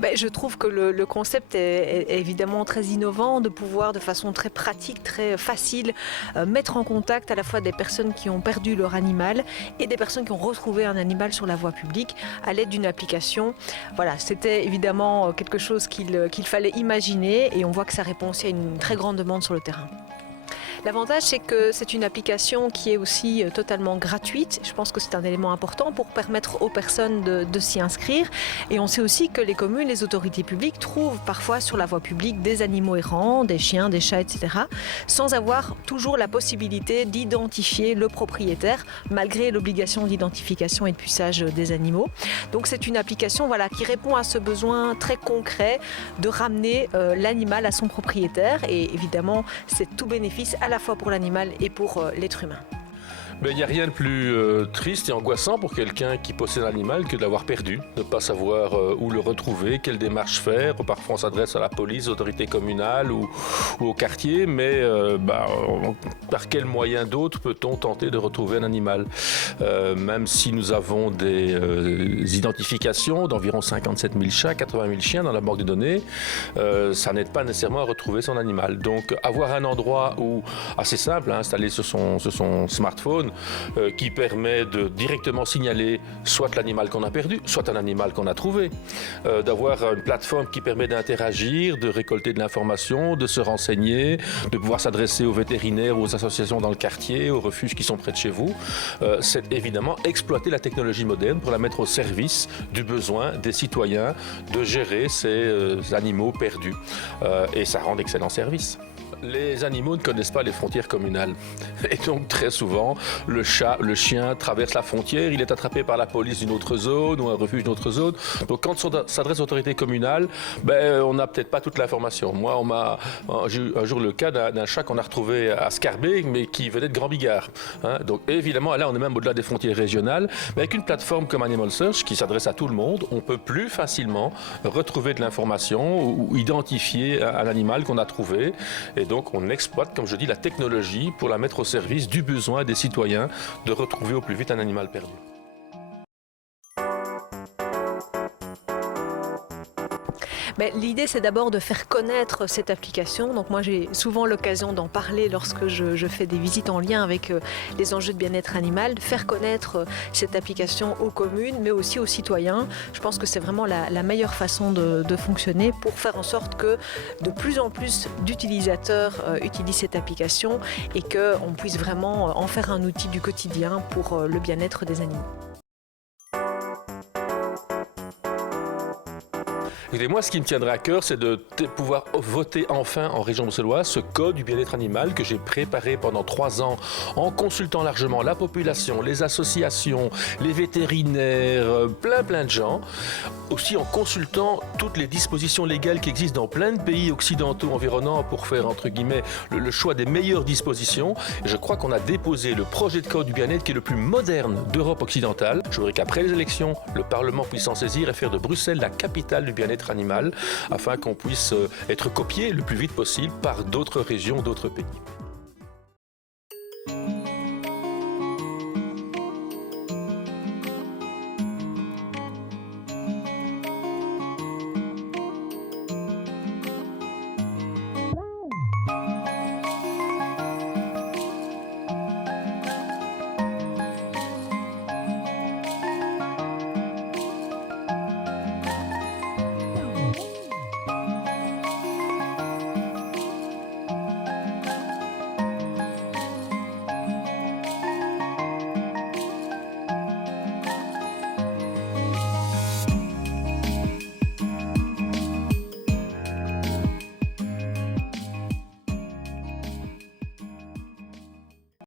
Je trouve que le concept est évidemment très innovant, de pouvoir de façon très pratique, très facile, mettre en contact à la fois des personnes qui ont perdu leur animal et des personnes qui ont retrouvé un animal sur la voie publique à l'aide d'une application. Voilà, c'était évidemment quelque chose qu'il fallait imaginer et on voit que ça répond aussi à une très grande demande sur le terrain. L'avantage, c'est que c'est une application qui est aussi totalement gratuite. Je pense que c'est un élément important pour permettre aux personnes de s'y inscrire. Et on sait aussi que les communes, les autorités publiques trouvent parfois sur la voie publique des animaux errants, des chiens, des chats, etc., sans avoir toujours la possibilité d'identifier le propriétaire, malgré l'obligation d'identification et de puçage des animaux. Donc c'est une application qui répond à ce besoin très concret de ramener l'animal à son propriétaire. Et évidemment, c'est tout bénéfice à la fois pour l'animal et pour l'être humain. Il n'y a rien de plus triste et angoissant pour quelqu'un qui possède un animal que de l'avoir perdu, de ne pas savoir où le retrouver, quelle démarche faire. Parfois on s'adresse à la police, aux autorités communales ou au quartier, mais par quel moyen d'autre peut-on tenter de retrouver un animal même si nous avons des identifications d'environ 57 000 chats, 80 000 chiens dans la banque de données, ça n'aide pas nécessairement à retrouver son animal. Donc avoir un endroit où, assez simple, installé sur son smartphone, qui permet de directement signaler soit l'animal qu'on a perdu, soit un animal qu'on a trouvé, d'avoir une plateforme qui permet d'interagir, de récolter de l'information, de se renseigner, de pouvoir s'adresser aux vétérinaires, aux associations dans le quartier, aux refuges qui sont près de chez vous. C'est évidemment exploiter la technologie moderne pour la mettre au service du besoin des citoyens de gérer ces animaux perdus. Et ça rend d'excellents services. Les animaux ne connaissent pas les frontières communales. Et donc, très souvent, le chat, le chien traverse la frontière, il est attrapé par la police d'une autre zone ou un refuge d'une autre zone. Donc, quand on s'adresse aux autorités communales, on n'a peut-être pas toute l'information. Moi, j'ai eu un jour le cas d'un chat qu'on a retrouvé à Scarbeck, mais qui venait de Grand Bigard. Donc, évidemment, là, on est même au-delà des frontières régionales. Mais avec une plateforme comme Animal Search, qui s'adresse à tout le monde, on peut plus facilement retrouver de l'information ou identifier un animal qu'on a trouvé. Et donc, on exploite, comme je dis, la technologie pour la mettre au service du besoin des citoyens de retrouver au plus vite un animal perdu. L'idée, c'est d'abord de faire connaître cette application. Donc moi, j'ai souvent l'occasion d'en parler lorsque je fais des visites en lien avec les enjeux de bien-être animal, de faire connaître cette application aux communes, mais aussi aux citoyens. Je pense que c'est vraiment la meilleure façon de fonctionner pour faire en sorte que de plus en plus d'utilisateurs utilisent cette application et qu'on puisse vraiment en faire un outil du quotidien pour le bien-être des animaux. Écoutez, moi, ce qui me tiendrait à cœur, c'est de pouvoir voter enfin en région bruxelloise ce code du bien-être animal que j'ai préparé pendant 3 ans en consultant largement la population, les associations, les vétérinaires, plein de gens. Aussi en consultant toutes les dispositions légales qui existent dans plein de pays occidentaux environnants pour faire, entre guillemets, le choix des meilleures dispositions. Et je crois qu'on a déposé le projet de code du bien-être qui est le plus moderne d'Europe occidentale. Je voudrais qu'après les élections, le Parlement puisse s'en saisir et faire de Bruxelles la capitale du bien-être animal afin qu'on puisse être copié le plus vite possible par d'autres régions, d'autres pays.